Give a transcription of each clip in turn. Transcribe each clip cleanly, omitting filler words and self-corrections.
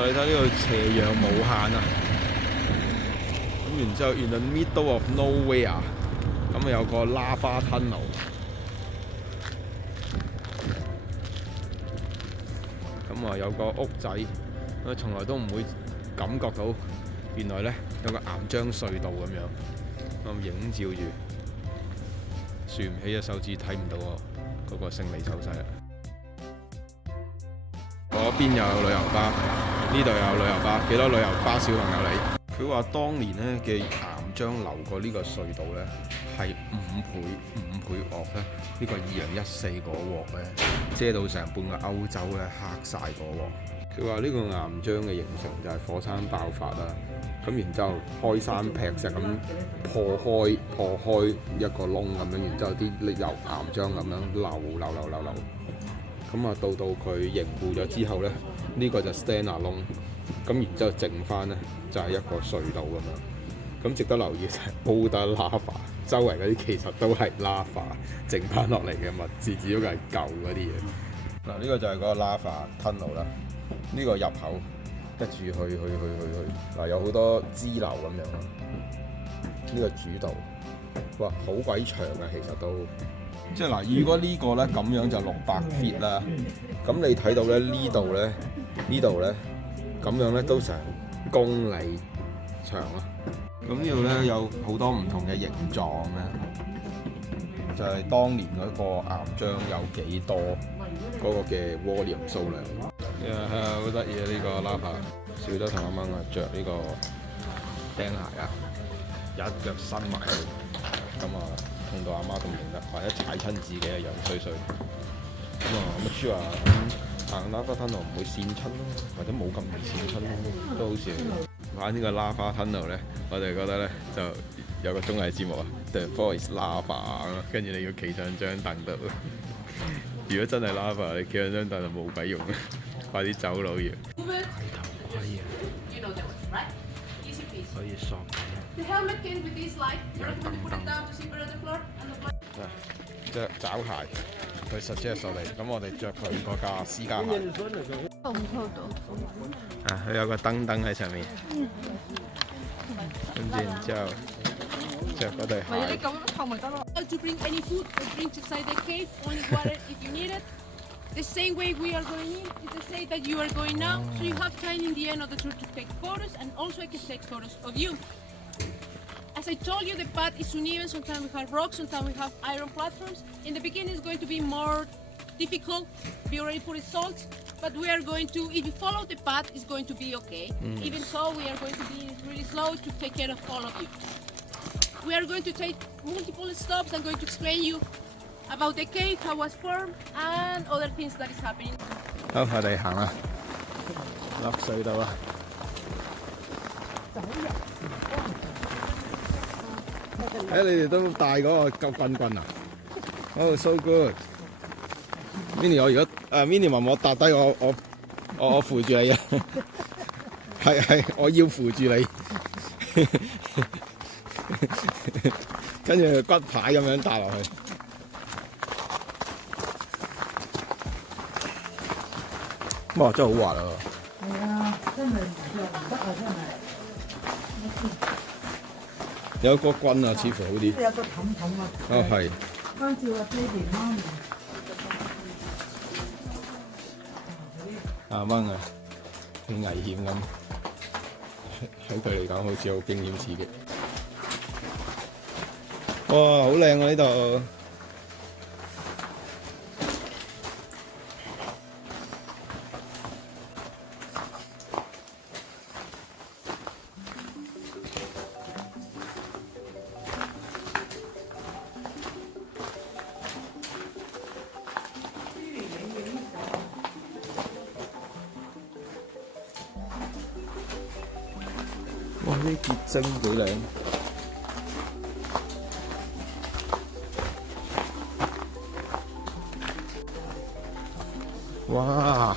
你睇呢度斜陽無限啊！咁然之後 in the middle of nowhere， 咁有個 Lava Tunnel。咁啊有個屋仔，我從來都唔會感覺到原來咧有個岩漿隧道咁樣，咁影照住，豎唔起隻手指睇唔到嗰個勝利手勢啦。嗰邊又有旅遊巴，呢度又有旅遊巴，幾多旅遊巴小朋友嚟？佢話當年咧嘅岩漿流過呢個隧道咧係5倍惡咧，呢個2014嗰鑊咧遮到成半個歐洲咧黑晒嗰鑊。佢話呢個岩漿嘅形成就係火山爆發啦，咁然之後開山劈石咁破開一個窿咁樣，然之後啲油岩漿咁樣流。咁啊，到佢凝固咗之後咧，呢個就 stand alone， 咁然之後剩翻咧就係一個隧道咁樣。咁值得留意就係 old lava， 周圍嗰啲其實都係 lava， 剩翻落嚟嘅物質只不過係舊嗰啲嘢。嗱，呢個就係嗰個 lava tunnel 啦，呢個入口跟住去，嗱有好多支流咁樣。呢個主道，哇，好鬼長啊，其實都。即係嗱，如果呢個咧咁樣就600 feet 啦，咁你睇到咧呢度咧咁樣咧都成公里長咯。咁呢度咧有好多唔同嘅形狀咧，就係當年嗰個岩漿有幾多嗰個嘅 volume 數量。好得意啊！呢個 lava， 小德同阿蚊啊着呢個釘鞋啊，一腳伸埋去，咁啊〜痛到阿媽都唔認得，或者踩親自己嘅樣衰。咁啊，乜書話行 Lava Tunnel 唔會跣親咯，或者冇咁易跣親咯，都好似玩呢個 Lava Tunnel 咧，我哋覺得咧就有個綜藝節目啊 ，The Voice Lava 跟住你要企上張凳度。如果真係 lava， 你企上張凳就冇鬼用，快啲走佬要。可以可以索。The helmet came with this light. You recommend to put it down to see better the floor and the floor. 着爪鞋，佢 suggest 我哋，咁我哋着佢嗰架私家鞋。透唔透到？佢有個燈喺上面。跟住然之後着嗰對鞋。咪你咁透咪得咯。To bring any food or drinks inside the cave, only water if you need it. The same way we are going in is the same that you are going now. So you have time in the end of the tour to take photos, and also I can take photos of you. As I told you, the path is uneven. Sometimes we have rocks, sometimes we have iron platforms. In the beginning, it's going to be more difficult. We already put salt, but we are going to, if you follow the path, it's going to be okay. Even so, we are going to be really slow to take care of all of you. We are going to take multiple stops. I'm going to explain you about the cave, how it was formed, and other things that is happening. 好，我哋行啦，落隧道啦。你哋都帶嗰個棍啊 ？Oh, so good. Minnie， 我如果Minnie 話我搭低我扶住你啊，係，我要扶住你，跟住骨牌咁樣搭落去。哇！真係好滑啊！係啊，真係唔得啊！真係。有個棍啊，似乎好啲。有個氹啊。哦，係。關照阿爹哋媽咪。阿蚊啊，好危險咁，喺佢嚟講好似好驚險刺激。哇！好靚啊呢度。哇！啲結晶幾靚。哇！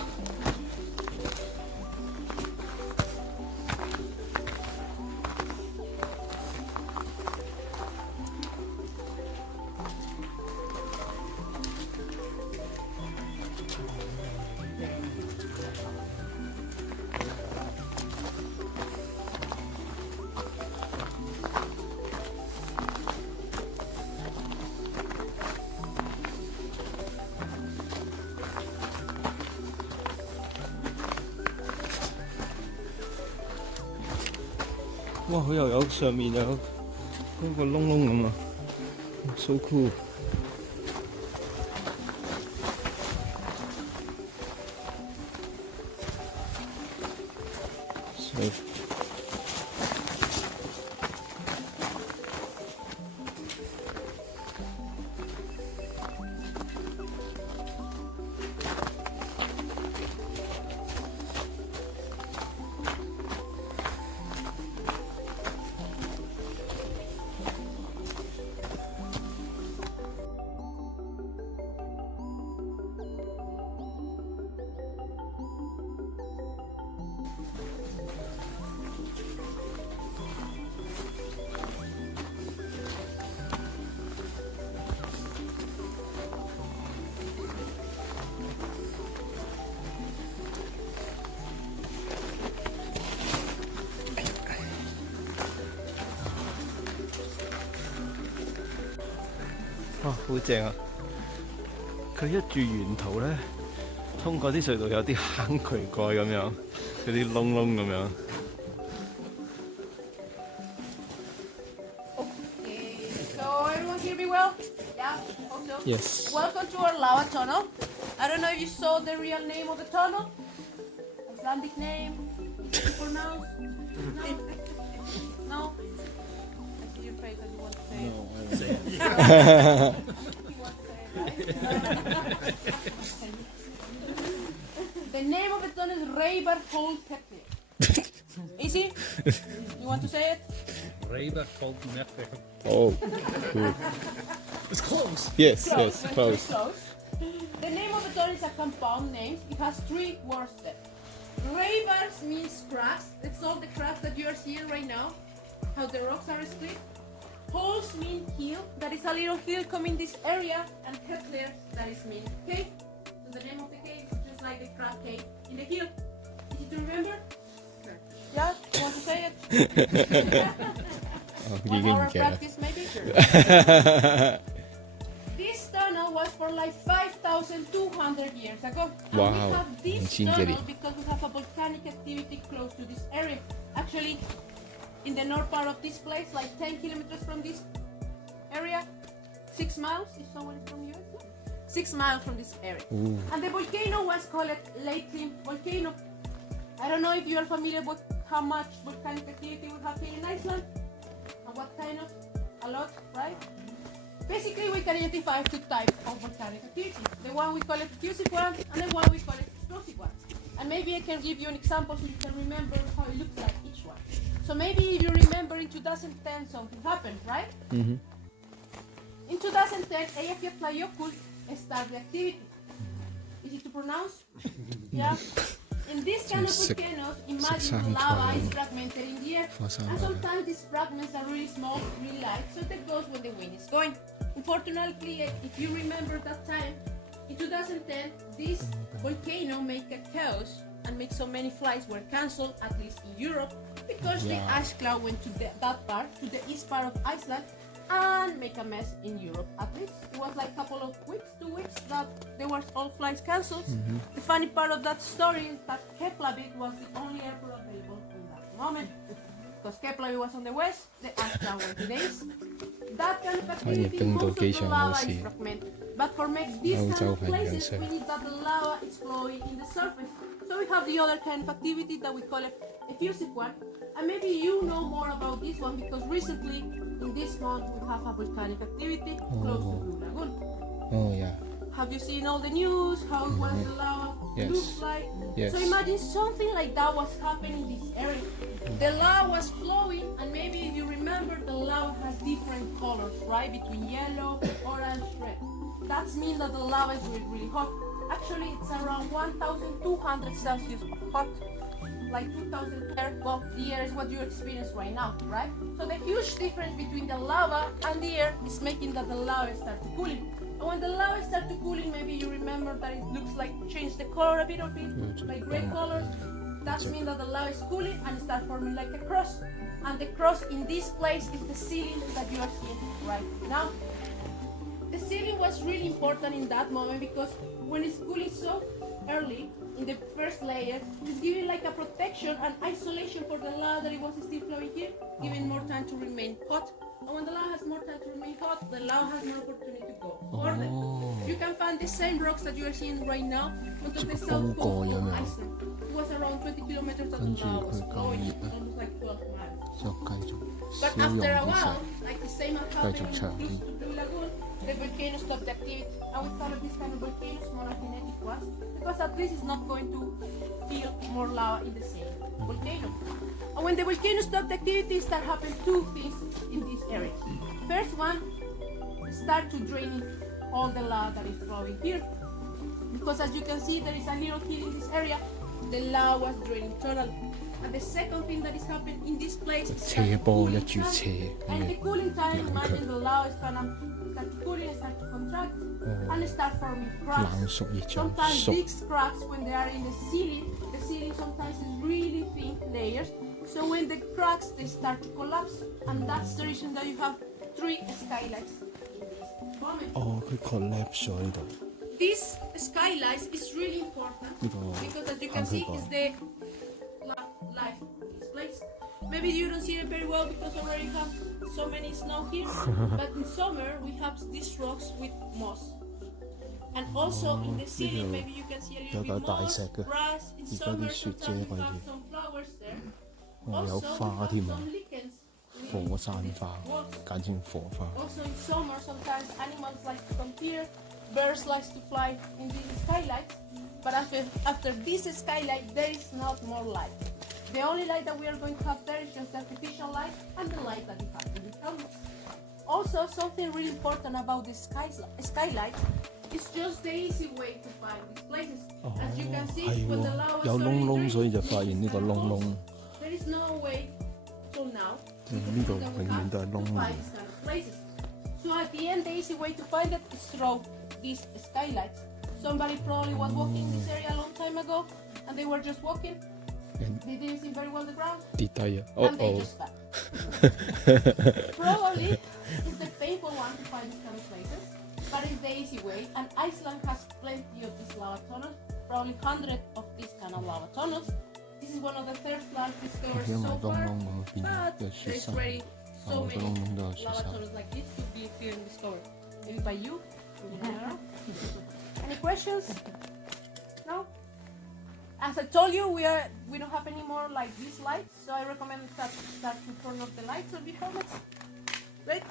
哇！佢又有上面有嗰個窿窿咁啊 ，so cool。哇，好正啊！佢一住沿途咧，通過啲隧道有啲坑渠蓋咁樣，有啲窿窿咁樣。Okay, so everyone hear me well? Yeah, hope so. Yes. Welcome to our lava tunnel. I don't know if you saw the real name of the tunnel. Icelandic name. Easy to pronounce. No. No. I see your face as you want to say it. No, I won't say it. You want to say it, right? The name of the tunnel is Reibar Kepler. Easy? You want to say it? Reibar Kepler. Oh, cool. It's close. Yes, Close, yes, very close. close. The name of the tunnel is a compound name. It has 3 words there. Reibars means cracks. It's all the cracks that you are seeing right now. How the rocks are split. Holes mean hill. That is a little hill coming this area. And Kepler, that is mean cave. So the name of the cave is just like the crack cave in the hill. Easy to remember? Sure. Yeah? You want to say it? One hour practice maybe? Sure. This tunnel was for like 5,200 years ago. And Wow. we have this Chingeri. tunnel because we have a volcanic activity close to this area. Actually, in the north part of this place, like 10 kilometers from this area, 6 miles, if someone is from US, yeah? 6 miles from this area. Ooh. And the volcano was called Lakeland Volcano. I don't know if you are familiar with how much volcanic activity we have here in Iceland. And what kind of? A lot, right? Basically, we can identify 2 types of volcanic activity. The one we call it diffusive one, and the one we call it explosive one. And maybe I can give you an example so you can remember how it looks like each one. So maybe if you remember in 2010 something happened, right? Mm-hmm. In 2010, Eyjafjallajökull started the activity. Easy to pronounce? Yeah. In this kind of volcanoes, imagine the lava is fragmented in the air. And sometimes these fragments are really small, really light, so that goes when the wind is going. Unfortunately, if you remember that time, in 2010, this volcano made a chaos and made so many flights were cancelled, at least in Europe, because the ash cloud went to that part, to the east part of Iceland, and make a mess in Europe. At least it was like a couple of weeks, 2 weeks, that there was all flights cancelled. The funny part of that story is that Keflavik was the only airport available in that moment. Because Keflavik was on the west, the ash cloud went to the east. That kind of activity, most of the lava is fragmented. But for make these kind of places, we need that the lava is flowing in the surface. So we have the other kind of activity that we call it effusive one. And maybe you know more about this one because recently, in this month, we have a volcanic activity close to Blue Lagoon. Oh, yeah. Have you seen all the news, how it was the lava looks like? Yes. So imagine something like that was happening in this area. The lava was flowing, and maybe if you remember, the lava has different colors, right? Between yellow, orange, red. That means that the lava is really, really hot. Actually, it's around 1,200 Celsius hot. Like 2,000 air. Well, the air is what you experience right now, right? So the huge difference between the lava and the air is making that the lava start to cooling. And when the lava starts to cooling, maybe you remember that it looks like change the color a little bit, like gray colors. That means that the lava is cooling and it starts forming like a cross. And the cross in this place is the ceiling that you are seeing right now. The ceiling was really important in that moment because when it's cooling so early, in the first layer. It's giving like a protection and isolation for the lava that it was still flowing here, giving more time to remain hot. And when the lava has more time to remain hot, the lava has more opportunity to go further. You can find the same rocks that you are seeing right now on top of the south coast of Iceland. It was around 20 kilometers that the lava was flowing, almost like 12 miles. 就繼續 But 燒溶 after a 啲石 while, like the same happened 繼續 in 長 close 啲。 to the lagoon, the volcano stopped the activity. I would call this kind of volcanoes monokinetic ones because at least it's not going to feel more lava in the same volcano. And when the volcano stopped the activity, start happening two things in this area. First one, start to drain all the lava that is flowing here. Because as you can see, there is a little hill in this area. The lava was draining totally. And the second thing that is happening in this place is 斜坡一 cooling 柱 time. 斜 And the 嘅 cooling time, 冷卻 imagine the lava is gonna start to cooling, start to contract, and start forming cracks. 冷縮熱脹 Sometimes 縮 these cracks, when they are in the ceiling sometimes is really thin layers. So when the cracks, they start to collapse, and that's the reason that you have 3 skylights in this moment. 哦，佢 collapse 咗呢度。 This skylights is really important because as you can see, it's the life in this place. Maybe you don't see it very well because already have so many snow here. But in summer we have these rocks with moss. And also in the ceiling, maybe you can see a little bit moss, grass. In summer sometimes we have some flowers there. 有 Also 花 we 添 have 啊 some lichens. 火山花，簡稱火花。 Also in summer, sometimes animals like to come here, birds like to fly in these skylights. But after this skylight, there is not more light. The only light that we are going to have there is just the artificial light and the light that we have in the helmets. Also, something really important about the skylight is just the easy way to find these places. As you can see, 係 when the 喎， lava 有 started 窿窿， draining, 所以就發現呢個窿窿。 there is no way till now 呢度 that we 永遠都係 have 窿 to 嚟 find。 these kind of places. So at the end, the easy way to find it is through these skylights. Somebody probably was walking in this area a long time ago, and they were just walking. They didn't see very well the ground, 跌低啊！ and they just fell. Probably it's the painful one to find these kind of places, but it's the easy way. And Iceland has plenty of these lava tunnels, probably hundreds of these kind of lava tunnels. This is one of the third large discoveries 因為 so 窿 far, 窿咁變 but 有雪 there's 山， already 啊 so 好多 many 窿窿都有雪 lava 山。 tunnels like this to be here and discovered. Maybe by you. Any questions? No? As I told you, we don't have any more like these lights, so I recommend that to turn off the lights of your helmets. Right?